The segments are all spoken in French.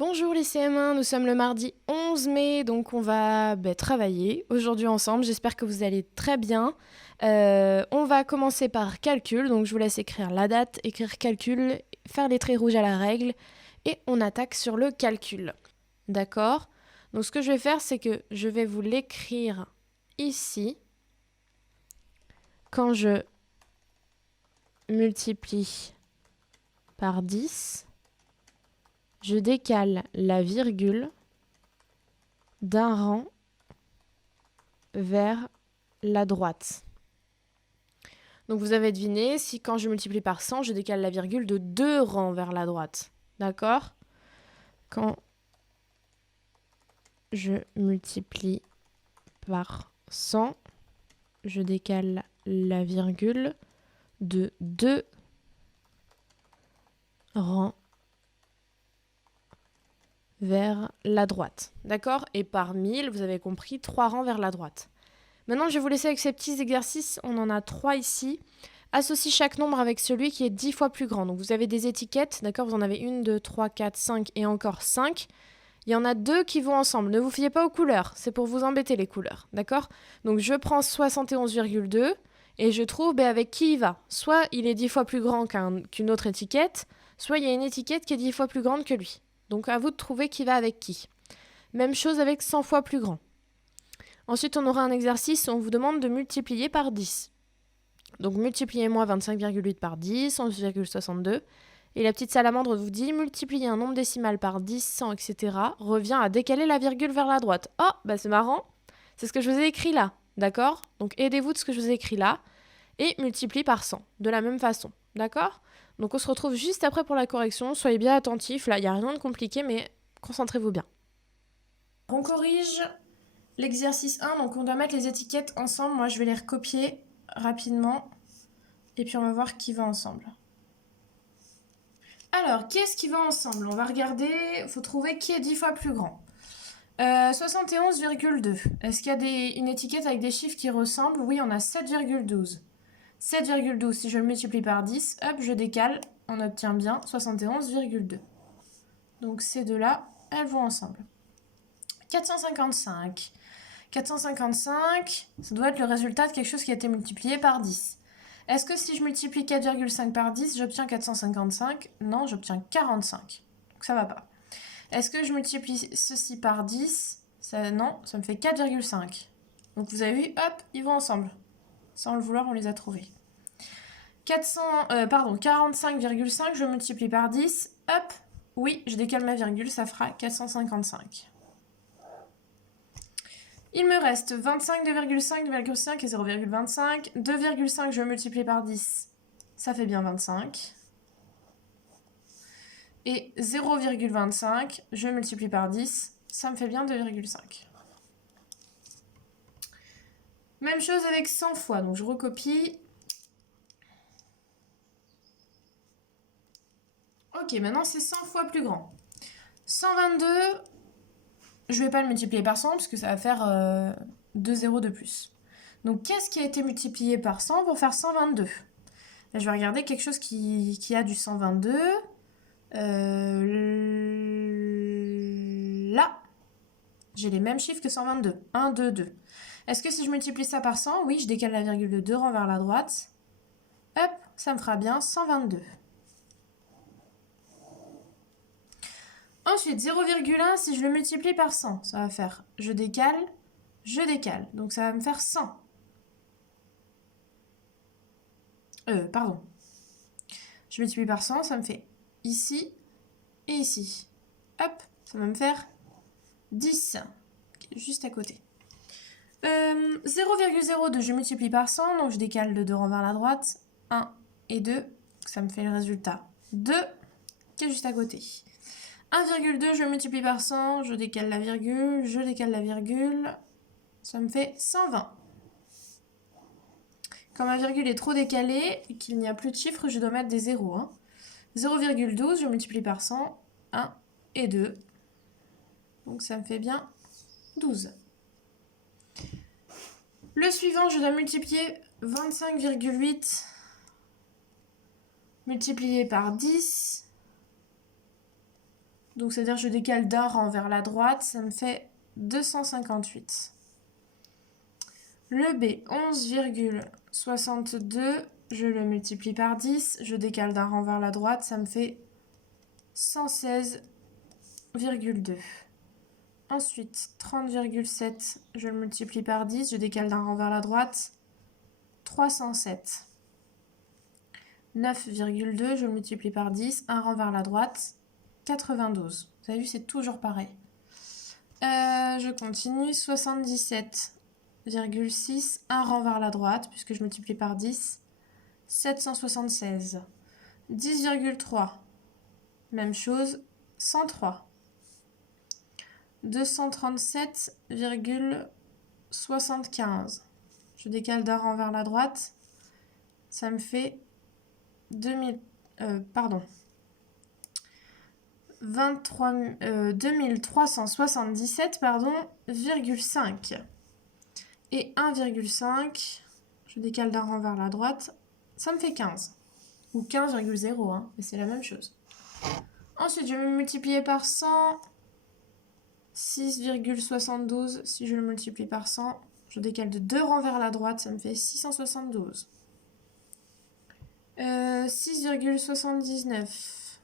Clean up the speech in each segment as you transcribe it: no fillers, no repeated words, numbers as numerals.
Bonjour les CM1, nous sommes le mardi 11 mai, donc on va travailler aujourd'hui ensemble. J'espère que vous allez très bien. On va commencer par calcul, donc je vous laisse écrire la date, écrire calcul, faire les traits rouges à la règle, et on attaque sur le calcul. D'accord? Donc ce que je vais faire, c'est que je vais vous l'écrire ici. Quand je multiplie par 10, je décale la virgule d'un rang vers la droite. Donc vous avez deviné, si quand je multiplie par 100, je décale la virgule de 2 rangs vers la droite. D'accord? Quand je multiplie par 100, je décale la virgule de 2 rangs vers la droite. D'accord? Et par 1000, vous avez compris, 3 rangs vers la droite. Maintenant, je vais vous laisser avec ces petits exercices. On en a 3 ici. Associe chaque nombre avec celui qui est 10 fois plus grand. Donc vous avez des étiquettes, d'accord? Vous en avez 1, 2, 3, 4, 5 et encore 5. Il y en a 2 qui vont ensemble. Ne vous fiez pas aux couleurs, c'est pour vous embêter les couleurs, d'accord? Donc je prends 71,2 et je trouve avec qui il va. Soit il est 10 fois plus grand qu'une autre étiquette, soit il y a une étiquette qui est 10 fois plus grande que lui. Donc à vous de trouver qui va avec qui. Même chose avec 100 fois plus grand. Ensuite, on aura un exercice où on vous demande de multiplier par 10. Donc multipliez-moi 25,8 par 10, 11,62. Et la petite salamandre vous dit multiplier un nombre décimal par 10, 100, etc. revient à décaler la virgule vers la droite. Oh, c'est marrant. C'est ce que je vous ai écrit là. D'accord? Donc aidez-vous de ce que je vous ai écrit là. Et multiplie par 100. De la même façon. D'accord? Donc on se retrouve juste après pour la correction. Soyez bien attentifs. Là, il n'y a rien de compliqué, mais concentrez-vous bien. On corrige l'exercice 1. Donc on doit mettre les étiquettes ensemble. Moi, je vais les recopier rapidement. Et puis on va voir qui va ensemble. Alors, qu'est-ce qui va ensemble? On va regarder, il faut trouver qui est 10 fois plus grand. 71,2. Est-ce qu'il y a une étiquette avec des chiffres qui ressemblent? Oui, on a 7,12. 7,12, si je le multiplie par 10, hop, je décale, on obtient bien 71,2. Donc ces deux-là, elles vont ensemble. 455. 455, ça doit être le résultat de quelque chose qui a été multiplié par 10. Est-ce que si je multiplie 4,5 par 10, j'obtiens 455? Non, j'obtiens 45. Donc ça va pas. Est-ce que je multiplie ceci par 10? Non, ça me fait 4,5. Donc vous avez vu, hop, ils vont ensemble. Sans le vouloir, on les a trouvés. 45,5, je multiplie par 10. Hop, oui, je décale ma virgule, ça fera 455. Il me reste 25, 2,5, 2,5 et 0,25. 2,5, je multiplie par 10, ça fait bien 25. Et 0,25, je multiplie par 10, ça me fait bien 2,5. Même chose avec 100 fois, donc je recopie. Ok, maintenant c'est 100 fois plus grand. 122, je ne vais pas le multiplier par 100 parce que ça va faire 2 zéros de plus. Donc qu'est-ce qui a été multiplié par 100 pour faire 122? Là, je vais regarder quelque chose qui a du 122. Là, j'ai les mêmes chiffres que 122. 1, 2, 2. Est-ce que si je multiplie ça par 100, oui, je décale la virgule de 2 rangs vers la droite. Hop, ça me fera bien 122. Ensuite, 0,1, si je le multiplie par 100, ça va faire je décale. Donc ça va me faire 100. Pardon. Je multiplie par 100, ça me fait ici et ici. Hop, ça va me faire 10, juste à côté. 0,02, je multiplie par 100, donc je décale de 2 rangs vers la droite. 1 et 2, ça me fait le résultat 2, qui est juste à côté. 1,2, je multiplie par 100, je décale la virgule, ça me fait 120. Quand ma virgule est trop décalée et qu'il n'y a plus de chiffres, je dois mettre des zéros. 0,12, je multiplie par 100, 1 et 2. Donc ça me fait bien 12. Le suivant, je dois multiplier 25,8 multiplié par 10. Donc c'est-à-dire que je décale d'un rang vers la droite, ça me fait 258. Le B, 11,62, je le multiplie par 10, je décale d'un rang vers la droite, ça me fait 116,2. Ensuite, 30,7, je le multiplie par 10, je décale d'un rang vers la droite, 307. 9,2, je le multiplie par 10, un rang vers la droite, 92. Vous avez vu, c'est toujours pareil. Je continue, 77,6, un rang vers la droite, puisque je multiplie par 10, 776. 10,3, même chose, 103. 237,75. Je décale d'un rang vers la droite, ça me fait 2377, virgule 5. Et 1,5, je décale d'un rang vers la droite, ça me fait 15. Ou 15,0, hein, mais c'est la même chose. Ensuite, je vais me multiplier par 100. 6,72, si je le multiplie par 100, je décale de 2 rangs vers la droite, ça me fait 672. 6,79,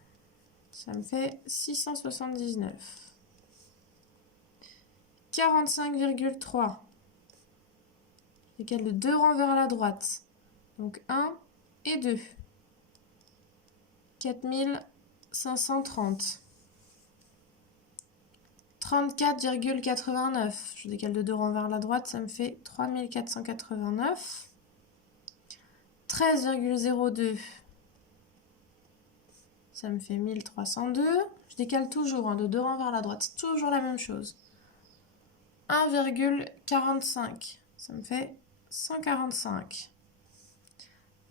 ça me fait 679. 45,3, je décale de 2 rangs vers la droite, donc 1 et 2. 4530. 34,89. Je décale de 2 rangs vers la droite, ça me fait 3489. 13,02. Ça me fait 1302. Je décale toujours de 2 rangs vers la droite, c'est toujours la même chose. 1,45. Ça me fait 145.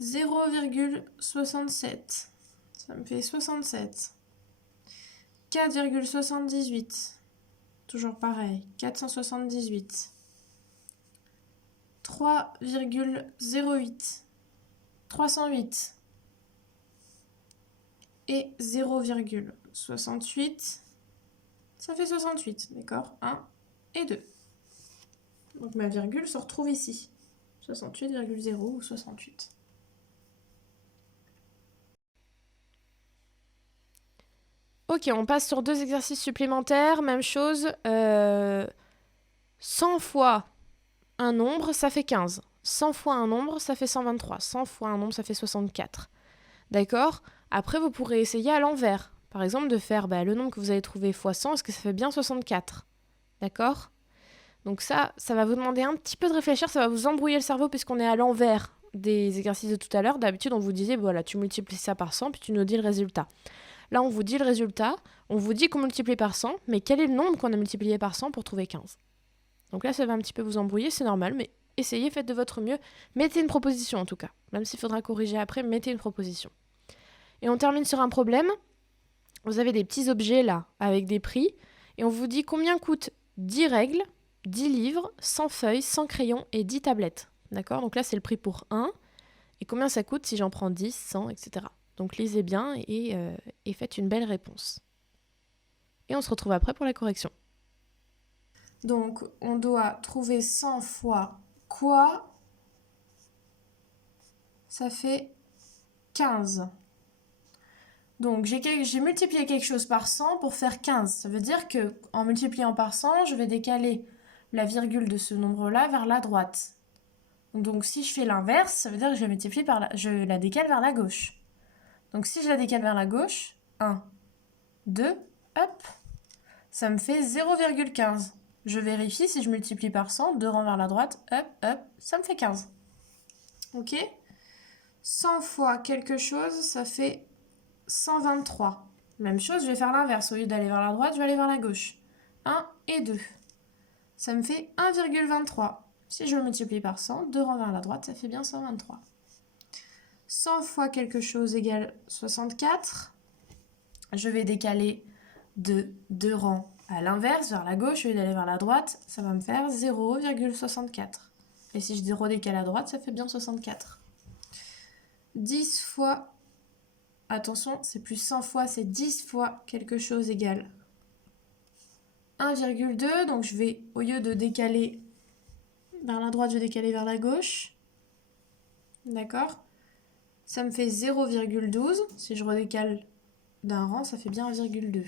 0,67. Ça me fait 67. 4,78. Toujours pareil, 478. 3,08. 308. Et 0,68. Ça fait 68, d'accord? 1 et 2. Donc ma virgule se retrouve ici. 68,0 ou 68. Ok, on passe sur 2 exercices supplémentaires. Même chose. 100 fois un nombre, ça fait 15. 100 fois un nombre, ça fait 123. 100 fois un nombre, ça fait 64. D'accord? Après, vous pourrez essayer à l'envers. Par exemple, de faire le nombre que vous avez trouvé fois 100, est-ce que ça fait bien 64? D'accord? Donc ça va vous demander un petit peu de réfléchir, ça va vous embrouiller le cerveau puisqu'on est à l'envers des exercices de tout à l'heure. D'habitude, on vous disait, voilà, tu multiplies ça par 100, puis tu nous dis le résultat. Là, on vous dit le résultat, on vous dit qu'on multiplie par 100, mais quel est le nombre qu'on a multiplié par 100 pour trouver 15? Donc là, ça va un petit peu vous embrouiller, c'est normal, mais essayez, faites de votre mieux. Mettez une proposition en tout cas. Même s'il faudra corriger après, mettez une proposition. Et on termine sur un problème. Vous avez des petits objets là, avec des prix, et on vous dit combien coûte 10 règles, 10 livres, 100 feuilles, 100 crayons et 10 tablettes. D'accord? Donc là, c'est le prix pour 1. Et combien ça coûte si j'en prends 10, 100, etc. Donc lisez bien et faites une belle réponse. Et on se retrouve après pour la correction. Donc, on doit trouver 100 fois quoi? Ça fait 15. Donc, j'ai multiplié quelque chose par 100 pour faire 15. Ça veut dire qu'en multipliant par 100, je vais décaler la virgule de ce nombre-là vers la droite. Donc, si je fais l'inverse, ça veut dire que je la décale vers la gauche. Donc, si je la décale vers la gauche, 1, 2, hop, ça me fait 0,15. Je vérifie, si je multiplie par 100, 2 rangs vers la droite, hop, hop, ça me fait 15. Ok? 100 fois quelque chose, ça fait 123. Même chose, je vais faire l'inverse. Au lieu d'aller vers la droite, je vais aller vers la gauche. 1 et 2. Ça me fait 1,23. Si je le multiplie par 100, 2 rangs vers la droite, ça fait bien 123. 100 fois quelque chose égale 64. Je vais décaler de 2 rangs à l'inverse, vers la gauche, au lieu d'aller vers la droite, ça va me faire 0,64. Et si je redécale à droite, ça fait bien 64. 10 fois attention, c'est plus 100 fois, c'est 10 fois quelque chose égale 1,2. Donc je vais, au lieu de décaler vers la droite, je vais décaler vers la gauche. D'accord? Ça me fait 0,12. Si je redécale d'un rang, ça fait bien 1,2.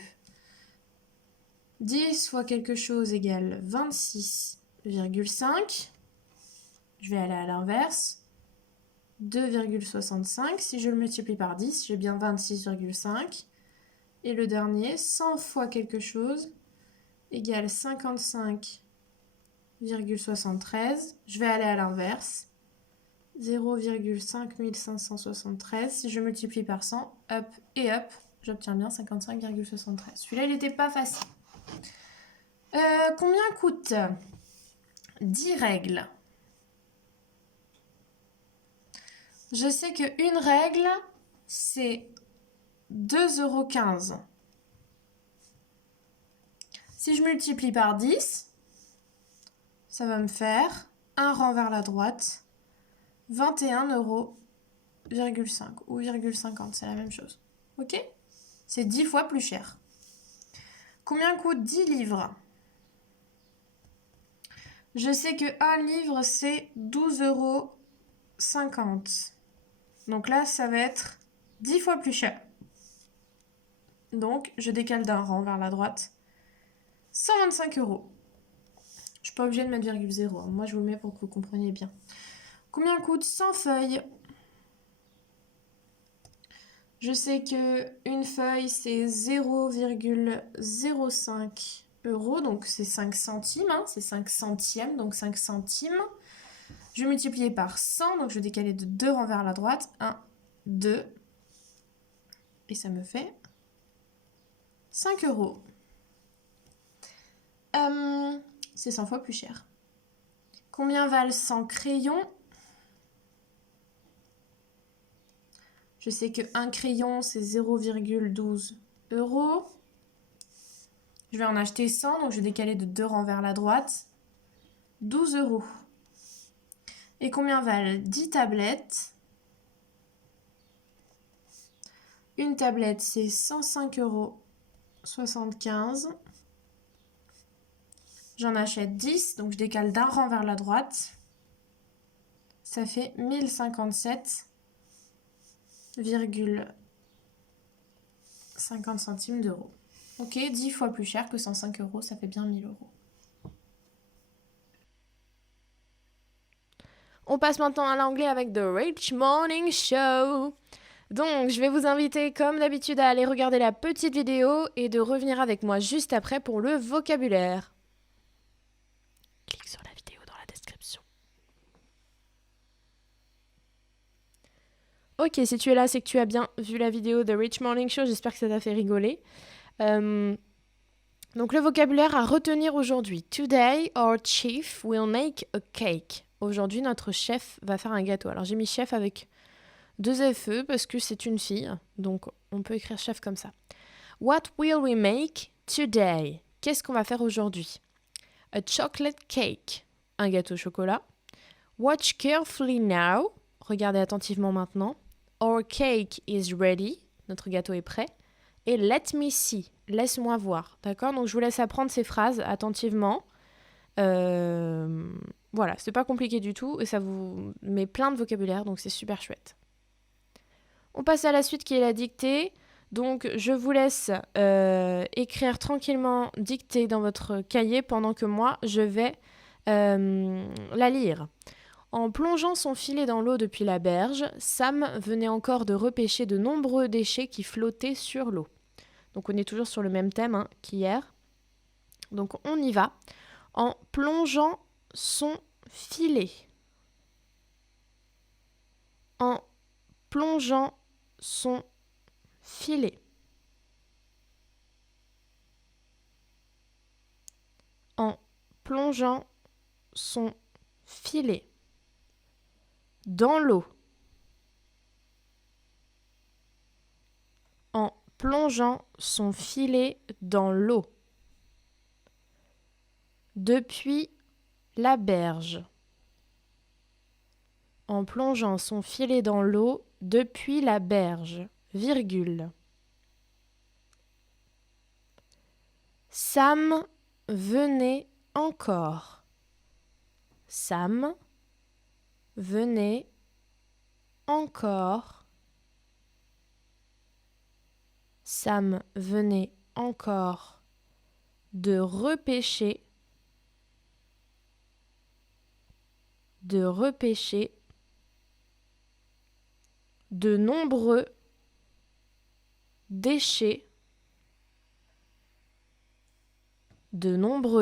10 fois quelque chose égale 26,5. Je vais aller à l'inverse. 2,65. Si je le multiplie par 10, j'ai bien 26,5. Et le dernier, 100 fois quelque chose égale 55,73. Je vais aller à l'inverse. 0,5573. Si je multiplie par 100, up et up, j'obtiens bien 55,73. Celui-là, il n'était pas facile. Combien coûte 10 règles? Je sais qu'une règle, c'est 2,15 €. Si je multiplie par 10, ça va me faire un rang vers la droite, 21,5 € ou 0,50, c'est la même chose. Ok? C'est 10 fois plus cher. Combien coûte 10 livres? Je sais que 1 livre, c'est 12,50 €. Donc là, ça va être 10 fois plus cher. Donc, je décale d'un rang vers la droite. 125 €. Je ne suis pas obligée de mettre 0,0. Moi, je vous le mets pour que vous compreniez bien. Combien coûte 100 feuilles? Je sais qu'une feuille, c'est 0,05 €. Donc, c'est 5 centimes. Hein, c'est 5 centièmes, donc 5 centimes. Je vais multiplier par 100. Donc, je vais décaler de 2 rangs vers la droite. 1, 2. Et ça me fait 5 €. C'est 100 fois plus cher. Combien valent 100 crayons? Je sais qu'un crayon, c'est 0,12 €. Je vais en acheter 100, donc je vais décaler de 2 rangs vers la droite. 12 €. Et combien valent 10 tablettes? Une tablette, c'est 105,75 €. J'en achète 10, donc je décale d'un rang vers la droite. Ça fait 1057,50 centimes d'euros. Ok, 10 fois plus cher que 105 €, ça fait bien 1000 €. On passe maintenant à l'anglais avec The Rich Morning Show. Donc, je vais vous inviter, comme d'habitude, à aller regarder la petite vidéo et de revenir avec moi juste après pour le vocabulaire. Clique sur la vidéo dans la description. Ok, si tu es là, c'est que tu as bien vu la vidéo de Rich Morning Show. J'espère que ça t'a fait rigoler. Donc, le vocabulaire à retenir aujourd'hui. Today, our chief will make a cake. Aujourd'hui, notre chef va faire un gâteau. Alors, j'ai mis chef avec 2 FE parce que c'est une fille. Donc, on peut écrire chef comme ça. What will we make today? Qu'est-ce qu'on va faire aujourd'hui? A chocolate cake. Un gâteau au chocolat. Watch carefully now. Regardez attentivement maintenant. Our cake is ready. Notre gâteau est prêt. Et let me see. Laisse-moi voir. D'accord? Donc, je vous laisse apprendre ces phrases attentivement. Voilà, c'est pas compliqué du tout. Et ça vous met plein de vocabulaire. Donc, c'est super chouette. On passe à la suite qui est la dictée. Donc, je vous laisse écrire tranquillement dictée dans votre cahier pendant que moi, je vais la lire. En plongeant son filet dans l'eau depuis la berge, Sam venait encore de repêcher de nombreux déchets qui flottaient sur l'eau. Donc, on est toujours sur le même thème qu'hier. Donc, on y va. En plongeant son filet. En plongeant son filet. En plongeant son filet dans l'eau. En plongeant son filet dans l'eau. Depuis la berge. En plongeant son filet dans l'eau depuis la berge. virgule. Sam venait encore. Sam venait encore. Sam venait encore de repêcher de nombreux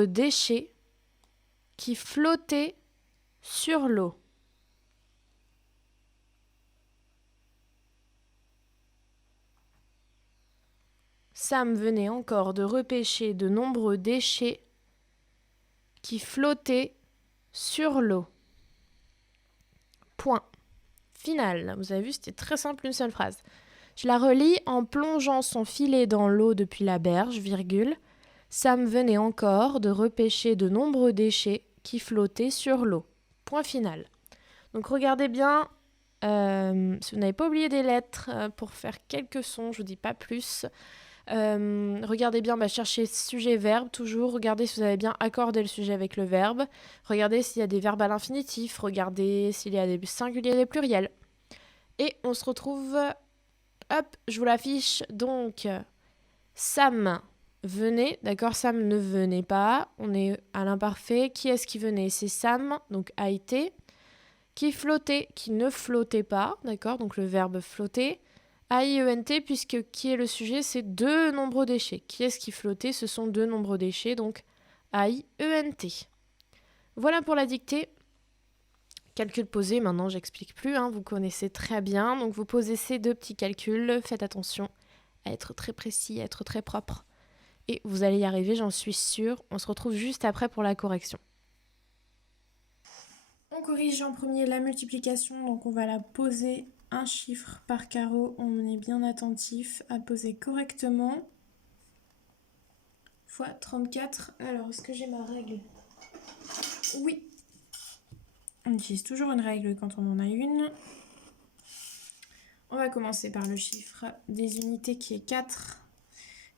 déchets qui flottaient sur l'eau. Sam venait encore de repêcher de nombreux déchets qui flottaient sur l'eau. Point. Final. Vous avez vu, c'était très simple, une seule phrase. Je la relis. En plongeant son filet dans l'eau depuis la berge, virgule, Sam venait encore de repêcher de nombreux déchets qui flottaient sur l'eau. Point final. Donc regardez bien, si vous n'avez pas oublié des lettres pour faire quelques sons, je vous dis pas plus. Regardez bien, cherchez sujet-verbe toujours. Regardez si vous avez bien accordé le sujet avec le verbe. Regardez s'il y a des verbes à l'infinitif. Regardez s'il y a des singuliers et des pluriels. Et on se retrouve... Hop, je vous l'affiche. Donc, Sam venait. D'accord, Sam ne venait pas. On est à l'imparfait. Qui est-ce qui venait? C'est Sam, donc a été. Qui flottait, qui ne flottait pas. D'accord, donc le verbe flotter. A-I-E-N-T, puisque qui est le sujet, c'est de nombreux déchets. Qui est-ce qui flottait? Ce sont de nombreux déchets, donc A-I-E-N-T. Voilà pour la dictée. Calcul posé, maintenant j'explique plus, vous connaissez très bien. Donc vous posez ces deux petits calculs, faites attention à être très précis, à être très propre. Et vous allez y arriver, j'en suis sûre. On se retrouve juste après pour la correction. On corrige en premier la multiplication, donc on va la poser un chiffre par carreau. On est bien attentif à poser correctement. Fois 34. Alors, est-ce que j'ai ma règle? Oui. On utilise toujours une règle quand on en a une. On va commencer par le chiffre des unités qui est 4.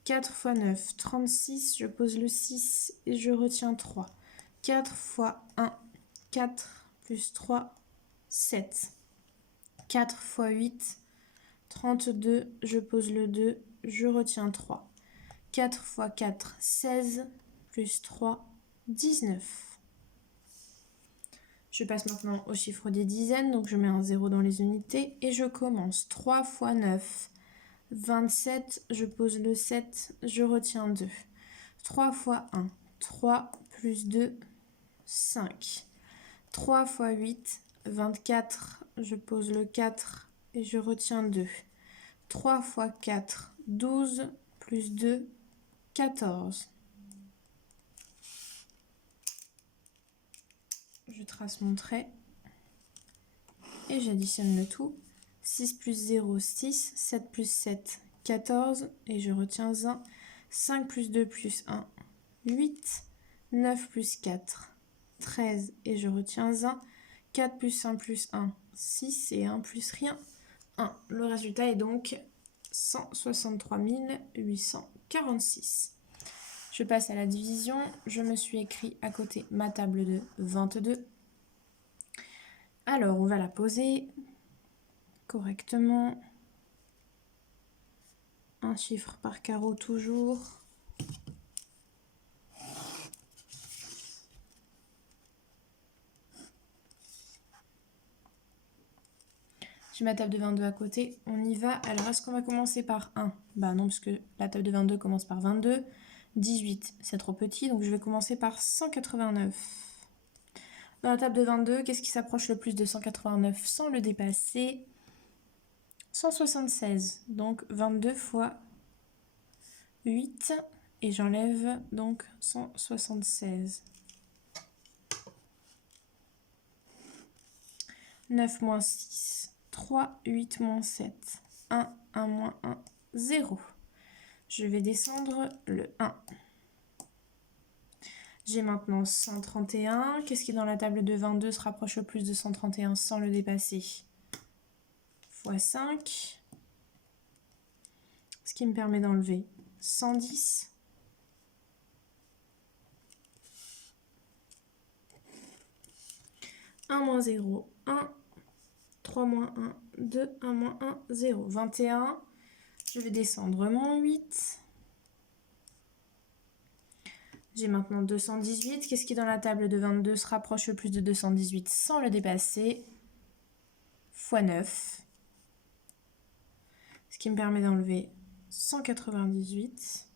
4 fois 9, 36. Je pose le 6 et je retiens 3. 4 fois 1, 4 plus 3, 7. 4 fois 8, 32. Je pose le 2, je retiens 3. 4 fois 4, 16. Plus 3, 19. Je passe maintenant au chiffre des dizaines, donc je mets un 0 dans les unités et je commence. 3 fois 9, 27, je pose le 7, je retiens 2. 3 fois 1, 3 plus 2, 5. 3 fois 8, 24, je pose le 4 et je retiens 2. 3 fois 4, 12, plus 2, 14. Je trace mon trait et j'additionne le tout. 6 plus 0, 6. 7 plus 7, 14. Et je retiens 1. 5 plus 2 plus 1, 8. 9 plus 4, 13. Et je retiens 1. 4 plus 1 plus 1, 6. Et 1 plus rien, 1. Le résultat est donc 163 846. Je passe à la division. Je me suis écrit à côté ma table de 22. Alors, on va la poser correctement. Un chiffre par carreau toujours. J'ai ma table de 22 à côté. On y va. Alors, est-ce qu'on va commencer par 1? Bah non, parce que la table de 22 commence par 22. 18, c'est trop petit, donc je vais commencer par 189. Dans la table de 22, qu'est-ce qui s'approche le plus de 189 sans le dépasser? 176, donc 22 fois 8, et j'enlève donc 176. 9 moins 6, 3, 8 moins 7, 1, 1 moins 1, 0. Je vais descendre le 1. J'ai maintenant 131. Qu'est-ce qui dans la table de 22 se rapproche le plus de 131 sans le dépasser? Fois 5. qui me permet d'enlever 110. 1 moins 0, 1, 3 moins 1, 2, 1 moins 1, 0. 21, je vais descendre mon 8. J'ai maintenant 218. Qu'est-ce qui dans la table de 22 se rapproche le plus de 218 sans le dépasser? Fois 9. Ce qui me permet d'enlever 198.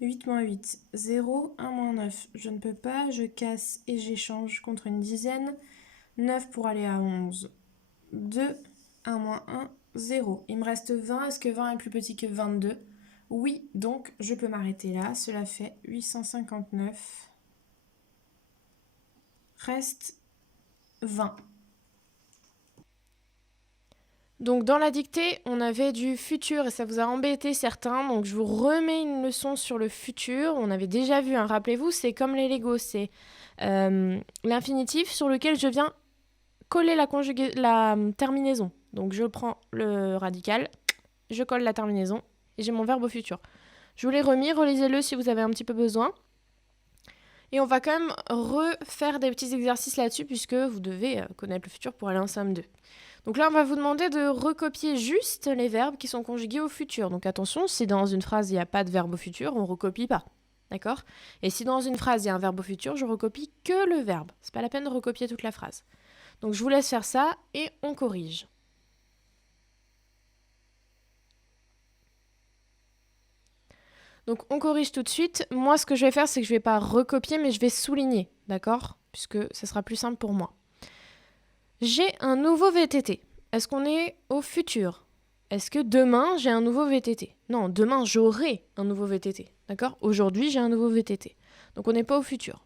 8 moins 8, 0. 1 moins 9, je ne peux pas. Je casse et j'échange contre une dizaine. 9 pour aller à 11. 2, 1 moins 1, 0. Il me reste 20. Est-ce que 20 est plus petit que 22? Oui, donc je peux m'arrêter là. Cela fait 859. Reste 20. Donc dans la dictée, on avait du futur et ça vous a embêté certains. Donc je vous remets une leçon sur le futur. On avait déjà vu, hein, rappelez-vous, c'est comme les Lego. C'est l'infinitif sur lequel je viens coller la terminaison. Donc je prends le radical, je colle la terminaison et j'ai mon verbe au futur. Je vous l'ai remis, relisez-le si vous avez un petit peu besoin. Et on va quand même refaire des petits exercices là-dessus puisque vous devez connaître le futur pour aller en CM2. Donc là, on va vous demander de recopier juste les verbes qui sont conjugués au futur. Donc attention, si dans une phrase, il n'y a pas de verbe au futur, on ne recopie pas. D'accord? Et si dans une phrase, il y a un verbe au futur, je recopie que le verbe. C'est pas la peine de recopier toute la phrase. Donc je vous laisse faire ça et on corrige. Donc on corrige tout de suite. Moi, ce que je vais faire, c'est que je ne vais pas recopier, mais je vais souligner. D'accord? Puisque ce sera plus simple pour moi. J'ai un nouveau VTT. Est-ce qu'on est au futur? Est-ce que demain, j'ai un nouveau VTT? Non, demain, j'aurai un nouveau VTT. D'accord? Aujourd'hui, j'ai un nouveau VTT. Donc, on n'est pas au futur.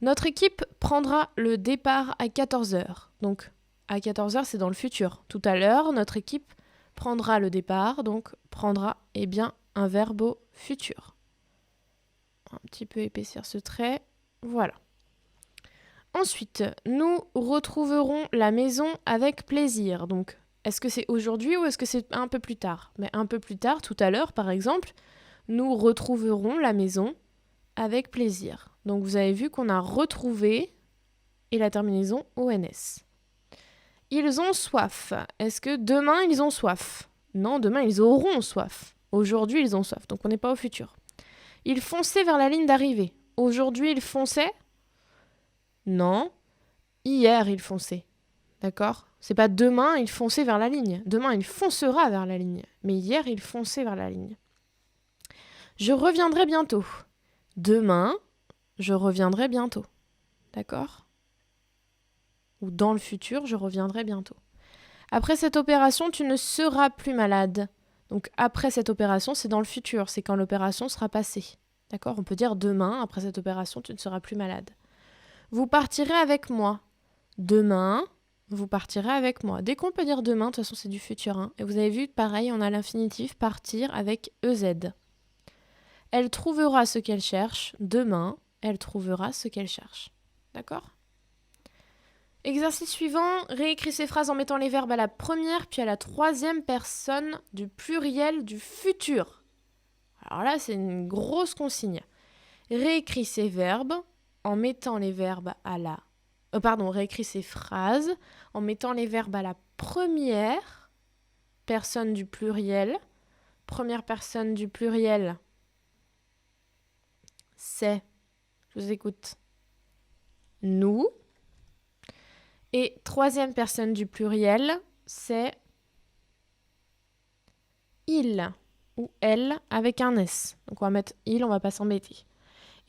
Notre équipe prendra le départ à 14h. Donc, à 14h, c'est dans le futur. Tout à l'heure, notre équipe prendra le départ. Donc, prendra, eh bien, un verbe au futur. Un petit peu épaissir ce trait. Voilà. Ensuite, nous retrouverons la maison avec plaisir. Donc, est-ce que c'est aujourd'hui ou est-ce que c'est un peu plus tard? Mais un peu plus tard, tout à l'heure, par exemple, nous retrouverons la maison avec plaisir. Donc, vous avez vu qu'on a retrouvé et la terminaison ONS. Ils ont soif. Est-ce que demain, ils ont soif? Non, demain, ils auront soif. Aujourd'hui, ils ont soif. Donc, on n'est pas au futur. Ils fonçaient vers la ligne d'arrivée. Aujourd'hui, ils fonçaient? Non, hier il fonçait, d'accord? C'est pas demain il fonçait vers la ligne. Demain il foncera vers la ligne. Mais hier il fonçait vers la ligne. Je reviendrai bientôt. Demain, je reviendrai bientôt. D'accord? Ou dans le futur, je reviendrai bientôt. Après cette opération, tu ne seras plus malade. Donc après cette opération, c'est dans le futur. C'est quand l'opération sera passée. D'accord? On peut dire demain, après cette opération, tu ne seras plus malade. Vous partirez avec moi. Demain, vous partirez avec moi. Dès qu'on peut dire demain, de toute façon, c'est du futur. Hein. Et vous avez vu, pareil, on a l'infinitif partir avec EZ. Elle trouvera ce qu'elle cherche. Demain, elle trouvera ce qu'elle cherche. D'accord? Exercice suivant, réécris ces phrases en mettant les verbes à la première puis à la troisième personne du pluriel du futur. Alors là, c'est une grosse consigne. Réécris ces verbes en mettant les verbes à la... réécris ces phrases en mettant les verbes à la première personne du pluriel. Première personne du pluriel, c'est, je vous écoute, nous. Et troisième personne du pluriel, c'est il ou elle avec un S. Donc on va mettre il, on va pas s'embêter.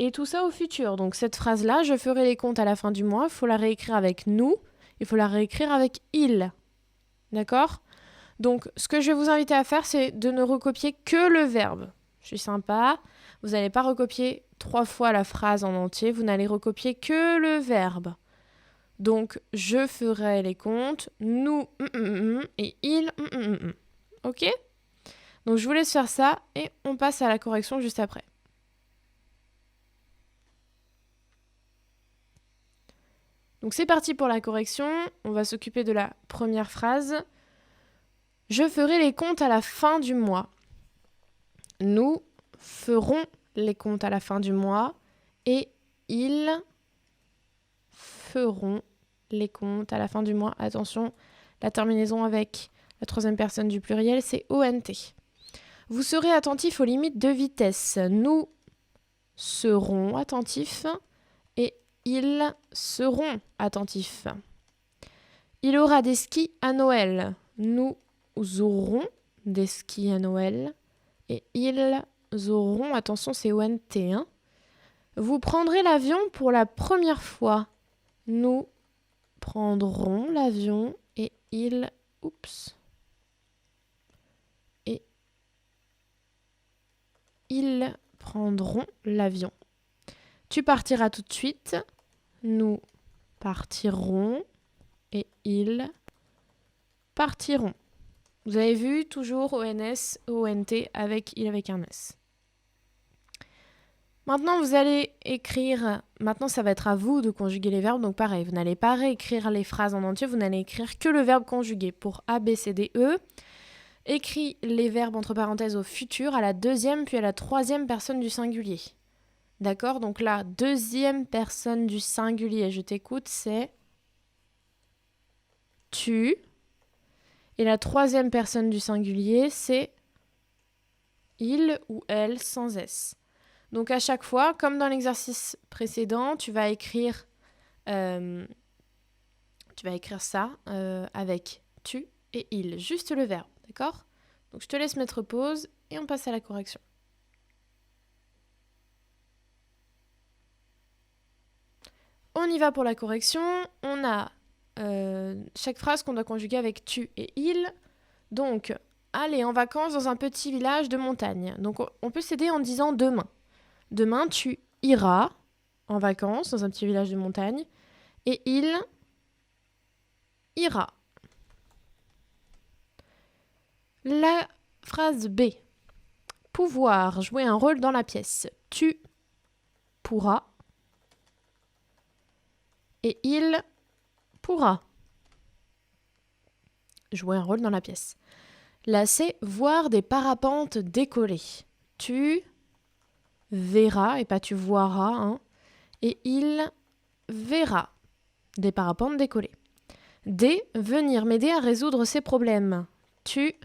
Et tout ça au futur. Donc cette phrase-là, je ferai les comptes à la fin du mois. Il faut la réécrire avec nous. Il faut la réécrire avec il. D'accord? Donc ce que je vais vous inviter à faire, c'est de ne recopier que le verbe. Je suis sympa. Vous n'allez pas recopier 3 fois la phrase en entier. Vous n'allez recopier que le verbe. Donc je ferai les comptes. Nous, et il, Ok? Donc je vous laisse faire ça et on passe à la correction juste après. Donc c'est parti pour la correction, on va s'occuper de la première phrase. Je ferai les comptes à la fin du mois. Nous ferons les comptes à la fin du mois. Et ils feront les comptes à la fin du mois. Attention, la terminaison avec la troisième personne du pluriel, c'est ONT. Vous serez attentifs aux limites de vitesse. Nous serons attentifs et ils seront attentifs. Il aura des skis à Noël. Nous aurons des skis à Noël. Et ils auront, attention, c'est ONT. Hein. Vous prendrez l'avion pour la première fois. Nous prendrons l'avion et ils... Oups. Et ils prendront l'avion. Tu partiras tout de suite. Nous partirons et ils partiront. Vous avez vu, toujours ONS, ONT avec il avec un S. Maintenant, vous allez écrire... Maintenant, ça va être à vous de conjuguer les verbes. Donc pareil, vous n'allez pas réécrire les phrases en entier. Vous n'allez écrire que le verbe conjugué. Pour A, B, C, D, E, écris les verbes entre parenthèses au futur, à la deuxième puis à la troisième personne du singulier. D'accord? Donc la deuxième personne du singulier, je t'écoute, c'est tu. Et la troisième personne du singulier, c'est il ou elle sans S. Donc à chaque fois, comme dans l'exercice précédent, tu vas écrire ça avec tu et il, juste le verbe, d'accord? Donc je te laisse mettre pause et on passe à la correction. On y va pour la correction. On a chaque phrase qu'on doit conjuguer avec tu et il. Donc, aller en vacances dans un petit village de montagne. Donc on peut s'aider en disant demain. Demain, tu iras en vacances dans un petit village de montagne et il ira. La phrase B. Pouvoir jouer un rôle dans la pièce. Tu pourras et il pourra jouer un rôle dans la pièce. La C. Voir des parapentes décoller. Tu verras, et pas tu voiras, hein, et il verra des parapentes décoller. D. Venir m'aider à résoudre ces problèmes. Tu,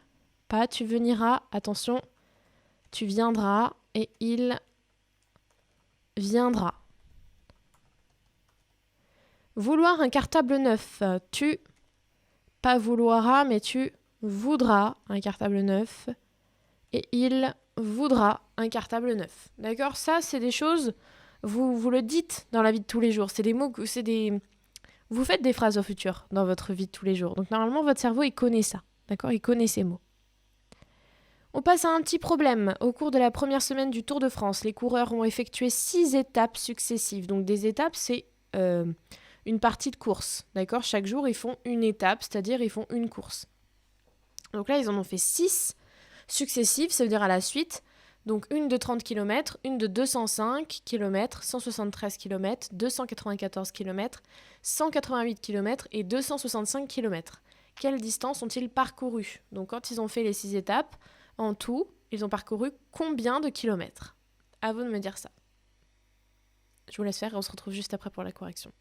pas tu veniras, attention, tu viendras et il viendra. Vouloir un cartable neuf. Tu, pas vouloiras, mais tu voudras un cartable neuf et il voudra un cartable neuf. D'accord? Ça, c'est des choses, vous le dites dans la vie de tous les jours. C'est des mots, vous faites des phrases au futur dans votre vie de tous les jours. Donc normalement, votre cerveau, il connaît ça. D'accord? Il connaît ces mots. On passe à un petit problème. Au cours de la première semaine du Tour de France, les coureurs ont effectué 6 étapes successives. Donc des étapes, c'est une partie de course. D'accord? Chaque jour, ils font une étape, c'est-à-dire ils font une course. Donc là, ils en ont fait 6 successives, ça veut dire à la suite. Donc une de 30 km, une de 205 km, 173 km, 294 km, 188 km et 265 km. Quelle distance ont-ils parcouru? Donc quand ils ont fait les 6 étapes, en tout, ils ont parcouru combien de kilomètres? À vous de me dire ça. Je vous laisse faire et on se retrouve juste après pour la correction.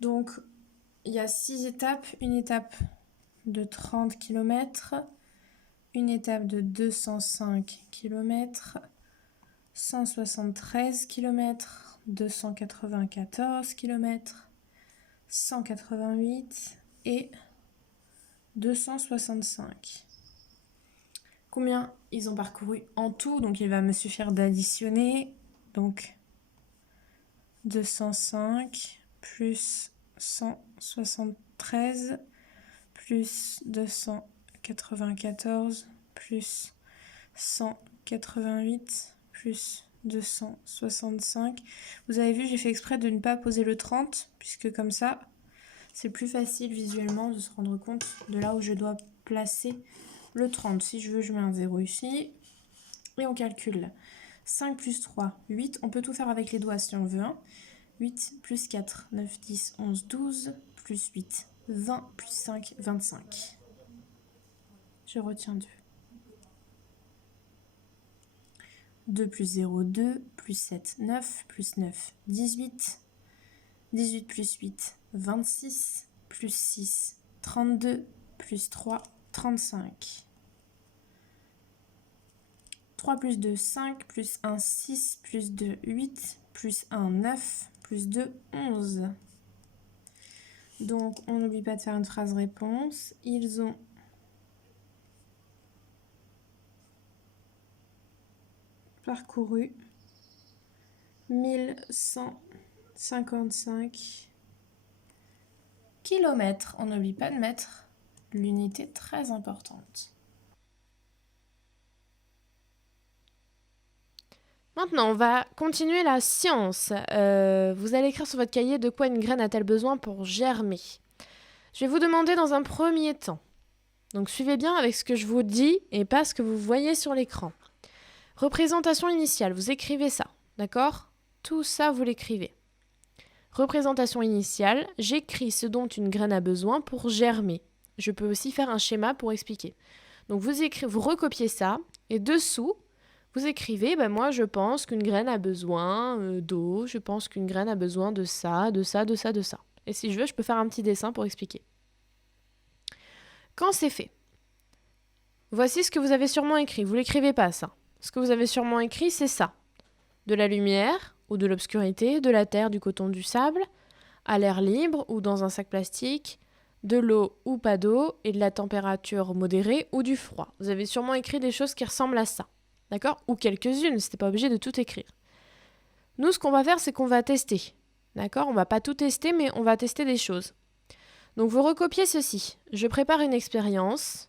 Donc, il y a 6 étapes. Une étape de 30 km, une étape de 205 km, 173 km, 294 km, 188 et 265. Combien ils ont parcouru en tout? Donc il va me suffire d'additionner. Donc 205 plus 173 plus 294 plus 188 plus 265. Vous avez vu, j'ai fait exprès de ne pas poser le 30, puisque comme ça, c'est plus facile visuellement de se rendre compte de là où je dois placer le 30. Si je veux, je mets un 0 ici. Et on calcule. 5 plus 3, 8. On peut tout faire avec les doigts si on veut. Hein. 8 plus 4, 9, 10, 11, 12, plus 8, 20, plus 5, 25. Je retiens 2. 2 plus 0, 2, plus 7, 9, plus 9, 18. 18 plus 8, 26, plus 6, 32, plus 3, 35. 3 plus 2, 5, plus 1, 6, plus 2, 8, plus 1, 9, plus 2, 11. Donc, on n'oublie pas de faire une phrase réponse. Ils ont parcouru 1155 kilomètres. On n'oublie pas de mettre l'unité très importante. Maintenant, on va continuer la science. Vous allez écrire sur votre cahier de quoi une graine a-t-elle besoin pour germer. Je vais vous demander dans un premier temps. Donc suivez bien avec ce que je vous dis et pas ce que vous voyez sur l'écran. Représentation initiale, vous écrivez ça, d'accord ? Tout ça, vous l'écrivez. Représentation initiale, j'écris ce dont une graine a besoin pour germer. Je peux aussi faire un schéma pour expliquer. Donc vous recopiez ça et dessous, vous écrivez, moi je pense qu'une graine a besoin d'eau, je pense qu'une graine a besoin de ça, de ça, de ça, de ça. Et si je veux, je peux faire un petit dessin pour expliquer. Quand c'est fait, voici ce que vous avez sûrement écrit. Vous l'écrivez pas ça. Ce que vous avez sûrement écrit, c'est ça. De la lumière ou de l'obscurité, de la terre, du coton, du sable, à l'air libre ou dans un sac plastique, de l'eau ou pas d'eau, et de la température modérée ou du froid. Vous avez sûrement écrit des choses qui ressemblent à ça. D'accord ? Ou quelques-unes, c'était pas obligé de tout écrire. Nous, ce qu'on va faire, c'est qu'on va tester. D'accord ? On va pas tout tester, mais on va tester des choses. Donc, vous recopiez ceci. Je prépare une expérience.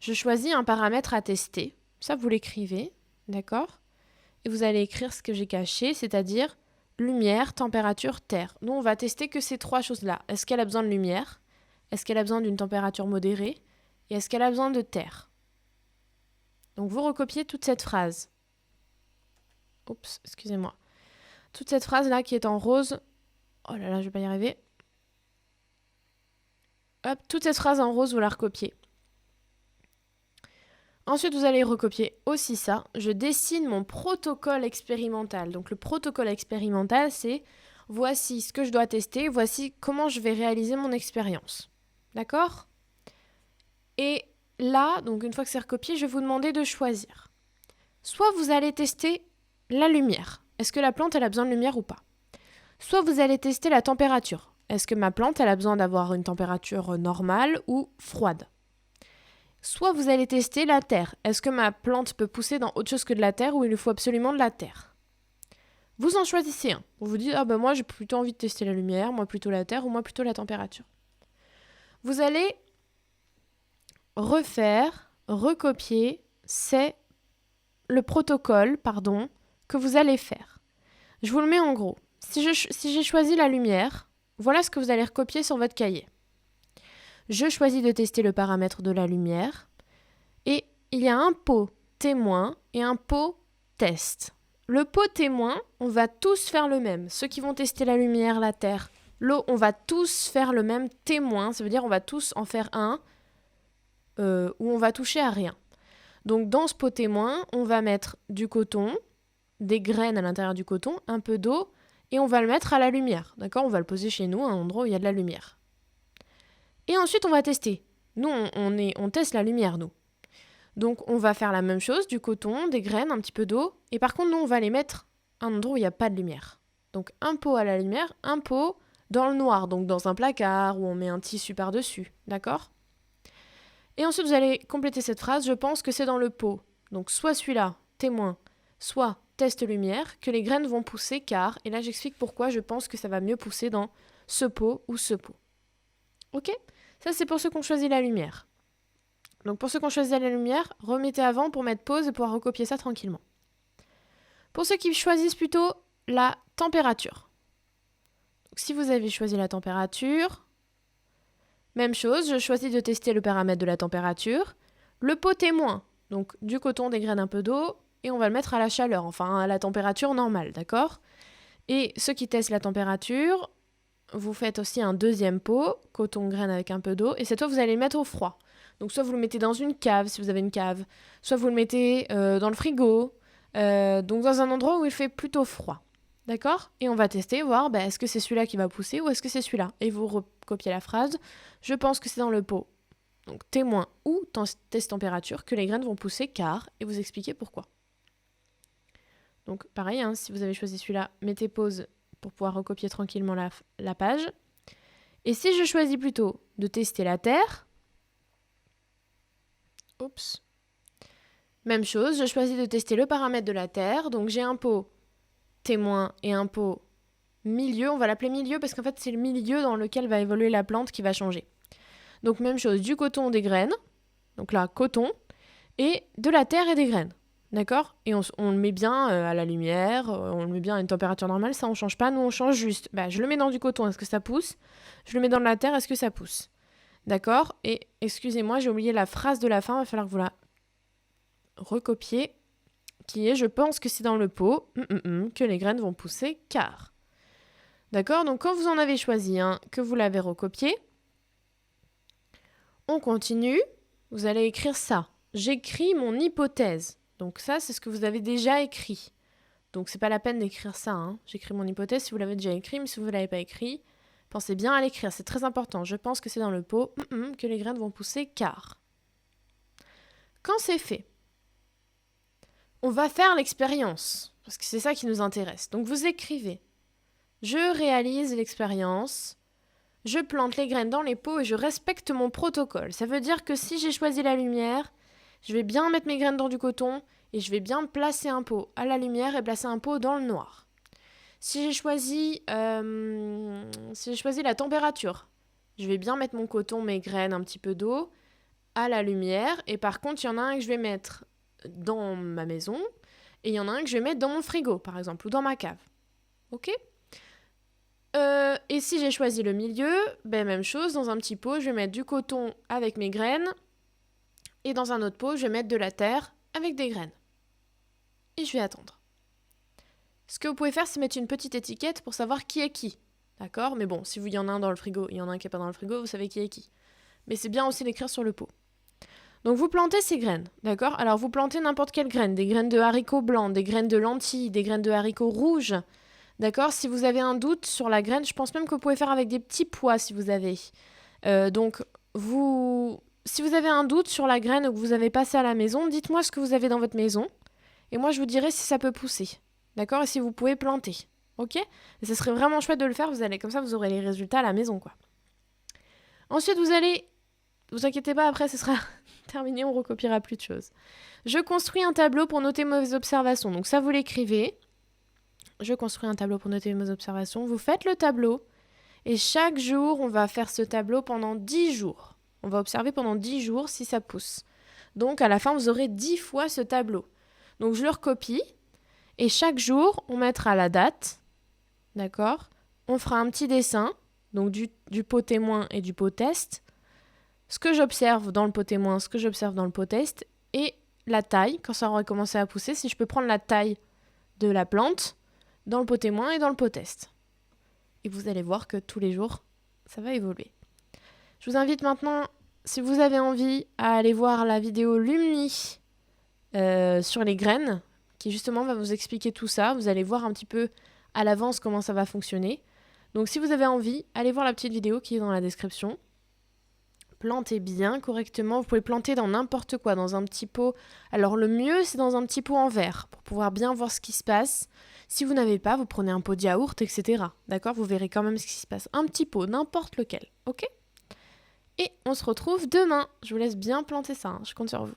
Je choisis un paramètre à tester. Ça, vous l'écrivez. D'accord ? Et vous allez écrire ce que j'ai caché, c'est-à-dire lumière, température, terre. Nous, on va tester que ces 3 choses-là. Est-ce qu'elle a besoin de lumière ? Est-ce qu'elle a besoin d'une température modérée ? Et est-ce qu'elle a besoin de terre ? Donc, vous recopiez toute cette phrase. Oups, excusez-moi. Toute cette phrase-là qui est en rose. Oh là là, je vais pas y arriver. Hop, toute cette phrase en rose, vous la recopiez. Ensuite, vous allez recopier aussi ça. Je dessine mon protocole expérimental. Donc, le protocole expérimental, c'est voici ce que je dois tester, voici comment je vais réaliser mon expérience. D'accord ? Et là, donc une fois que c'est recopié, je vais vous demander de choisir. Soit vous allez tester la lumière. Est-ce que la plante, elle a besoin de lumière ou pas ? Soit vous allez tester la température. Est-ce que ma plante, elle a besoin d'avoir une température normale ou froide ? Soit vous allez tester la terre. Est-ce que ma plante peut pousser dans autre chose que de la terre ou il lui faut absolument de la terre ? Vous en choisissez un. Vous vous dites, moi j'ai plutôt envie de tester la lumière, moi plutôt la terre ou moi plutôt la température. Vous allez recopier, c'est le protocole, que vous allez faire. Je vous le mets en gros. Si j'ai choisi la lumière, voilà ce que vous allez recopier sur votre cahier. Je choisis de tester le paramètre de la lumière et il y a un pot témoin et un pot test. Le pot témoin, on va tous faire le même. Ceux qui vont tester la lumière, la terre, l'eau, on va tous faire le même témoin. Ça veut dire on va tous en faire un où on va toucher à rien. Donc dans ce pot témoin, on va mettre du coton, des graines à l'intérieur du coton, un peu d'eau et on va le mettre à la lumière. D'accord ? On va le poser chez nous, à un endroit où il y a de la lumière. Et ensuite, on va tester. Nous, on teste la lumière, nous. Donc, on va faire la même chose, du coton, des graines, un petit peu d'eau. Et par contre, nous, on va les mettre à un endroit où il n'y a pas de lumière. Donc, un pot à la lumière, un pot dans le noir, donc dans un placard où on met un tissu par-dessus. D'accord ? Et ensuite, vous allez compléter cette phrase. Je pense que c'est dans le pot. Donc, soit celui-là, témoin, soit test lumière, que les graines vont pousser car... Et là, j'explique pourquoi je pense que ça va mieux pousser dans ce pot ou ce pot. Ok ? Ça, c'est pour ceux qui ont choisi la lumière. Donc, pour ceux qui ont choisi la lumière, remettez avant pour mettre pause et pouvoir recopier ça tranquillement. Pour ceux qui choisissent plutôt la température. Donc, si vous avez choisi la température, même chose, je choisis de tester le paramètre de la température. Le pot témoin, donc du coton, des graines, un peu d'eau, et on va le mettre à la chaleur, enfin à la température normale, d'accord ? Et ceux qui testent la température, vous faites aussi un deuxième pot, coton, graines avec un peu d'eau, et cette fois, vous allez le mettre au froid. Donc soit vous le mettez dans une cave, si vous avez une cave, soit vous le mettez dans le frigo, donc dans un endroit où il fait plutôt froid. D'accord? Et on va tester, voir est-ce que c'est celui-là qui va pousser ou est-ce que c'est celui-là. Et vous recopiez la phrase. Je pense que c'est dans le pot. Donc témoin ou test température que les graines vont pousser car, et vous expliquez pourquoi. Donc pareil, hein, si vous avez choisi celui-là, mettez pause pour pouvoir recopier tranquillement la page. Et si je choisis plutôt de tester la terre, oups, même chose, je choisis de tester le paramètre de la terre. Donc j'ai un pot témoin et un pot milieu. On va l'appeler milieu parce qu'en fait c'est le milieu dans lequel va évoluer la plante qui va changer. Donc même chose, du coton, des graines, donc là coton, et de la terre et des graines. D'accord? Et on le met bien à la lumière, on le met bien à une température normale, ça on change pas, nous on change juste. Je le mets dans du coton, est-ce que ça pousse? Je le mets dans de la terre, est-ce que ça pousse? D'accord? Et excusez-moi, j'ai oublié la phrase de la fin, il va falloir que vous la recopiez, qui est « Je pense que c'est dans le pot que les graines vont pousser, car... » D'accord? Donc quand vous en avez choisi un, que vous l'avez recopié, on continue, vous allez écrire ça. J'écris mon hypothèse. Donc ça, c'est ce que vous avez déjà écrit. Donc c'est pas la peine d'écrire ça. Hein. J'écris mon hypothèse si vous l'avez déjà écrit, mais si vous ne l'avez pas écrit, pensez bien à l'écrire, c'est très important. Je pense que c'est dans le pot que les graines vont pousser, car... Quand c'est fait, on va faire l'expérience, parce que c'est ça qui nous intéresse. Donc vous écrivez. Je réalise l'expérience, je plante les graines dans les pots et je respecte mon protocole. Ça veut dire que si j'ai choisi la lumière, je vais bien mettre mes graines dans du coton et je vais bien placer un pot à la lumière et placer un pot dans le noir. Si j'ai choisi la température, je vais bien mettre mon coton, mes graines, un petit peu d'eau à la lumière. Et par contre, il y en a un que je vais mettre dans ma maison et il y en a un que je vais mettre dans mon frigo, par exemple, ou dans ma cave. Ok ? Et si j'ai choisi le milieu, même chose, dans un petit pot, je vais mettre du coton avec mes graines et dans un autre pot, je vais mettre de la terre avec des graines. Et je vais attendre. Ce que vous pouvez faire, c'est mettre une petite étiquette pour savoir qui est qui. D'accord? Mais bon, si il y en a un dans le frigo, il y en a un qui n'est pas dans le frigo, vous savez qui est qui. Mais c'est bien aussi d'écrire sur le pot. Donc vous plantez ces graines, d'accord? Alors vous plantez n'importe quelle graine, des graines de haricots blancs, des graines de lentilles, des graines de haricots rouges. D'accord? Si vous avez un doute sur la graine, je pense même que vous pouvez faire avec des petits pois si vous avez. Donc, si vous avez un doute sur la graine ou que vous avez passé à la maison, dites-moi ce que vous avez dans votre maison. Et moi, je vous dirai si ça peut pousser. D'accord? Et si vous pouvez planter. Ok? Et ce serait vraiment chouette de le faire. Comme ça, vous aurez les résultats à la maison, quoi. Ensuite, vous inquiétez pas, après, ce sera terminé, on recopiera plus de choses. Je construis un tableau pour noter mes observations. Donc ça, vous l'écrivez. Je construis un tableau pour noter mes observations. Vous faites le tableau et chaque jour, on va faire ce tableau pendant 10 jours. On va observer pendant 10 jours si ça pousse. Donc, à la fin, vous aurez 10 fois ce tableau. Donc, je le recopie et chaque jour, on mettra la date. D'accord? On fera un petit dessin, donc du pot témoin et du pot test. Ce que j'observe dans le pot témoin, ce que j'observe dans le pot test et la taille, quand ça aurait commencé à pousser, si je peux prendre la taille de la plante dans le pot témoin et dans le pot test. Et vous allez voir que tous les jours, ça va évoluer. Je vous invite maintenant, si vous avez envie, à aller voir la vidéo Lumni sur les graines, qui justement va vous expliquer tout ça. Vous allez voir un petit peu à l'avance comment ça va fonctionner. Donc si vous avez envie, allez voir la petite vidéo qui est dans la description. Plantez bien correctement. Vous pouvez planter dans n'importe quoi, dans un petit pot. Alors le mieux, c'est dans un petit pot en verre, pour pouvoir bien voir ce qui se passe. Si vous n'avez pas, vous prenez un pot de yaourt, etc. D'accord? Vous verrez quand même ce qui se passe. Un petit pot, n'importe lequel. Ok? Et on se retrouve demain. Je vous laisse bien planter ça, hein. Je compte sur vous.